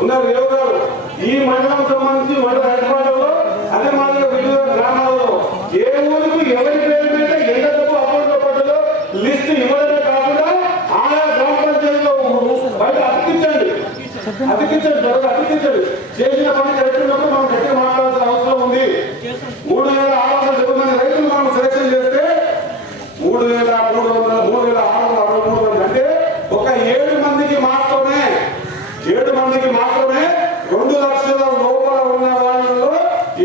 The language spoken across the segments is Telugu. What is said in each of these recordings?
ఉన్నారు రేవు గారు. ఈ మండలం సంబంధించి మండల హెడ్క్వార్టర్లో అదే మాదిరిగా వివిధ గ్రామాలలో ఏ ఊరికి ఎవరి పేరు మీద ఎంత డబ్బు అకౌంట్ లో పడ్డదో లిస్ట్ ఇవ్వడమే కాకుండా ఆయా గ్రామ పంచాయతీలో బయట అతికించండి చేసిన పని కరెక్ట్ ఉన్నప్పుడు మనం గట్టిగా మాట్లాడాల్సిన అవసరం ఉంది. 3,670 మంది రైతులు మనం సెలక్షన్ చేస్తే 3,663 మంది అంటే ఒక 7 మందికి మాత్రమే 2 లక్షల లోపల ఉన్న వాళ్ళలో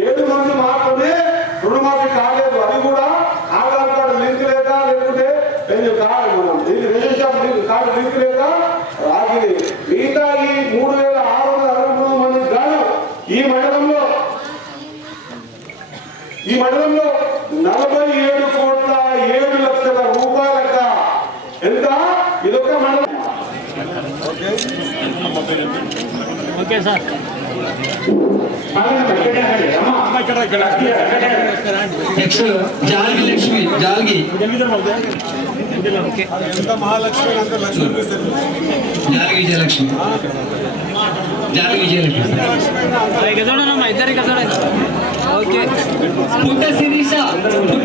7 మంది మాత్రమే రుణమాఫీ కాలేదు. అది కూడా ఆధార్ కార్డు లింక్ లేక లేకుంటే రిజిస్ట్రేషన్ కార్డు లింక్ లేక రాగింది. మిగతా ఈ 3,663 మంది గాను ఈ మండలంలో 47,7,00,000 రూపాయలక ఎంత ఇదొక మండలం. Okay sir. Next Jalgi Lakshmi Jalgi Jalgi Vijayalakshmi ఇద్దరికి పుట్ట శిరీష పుట్ట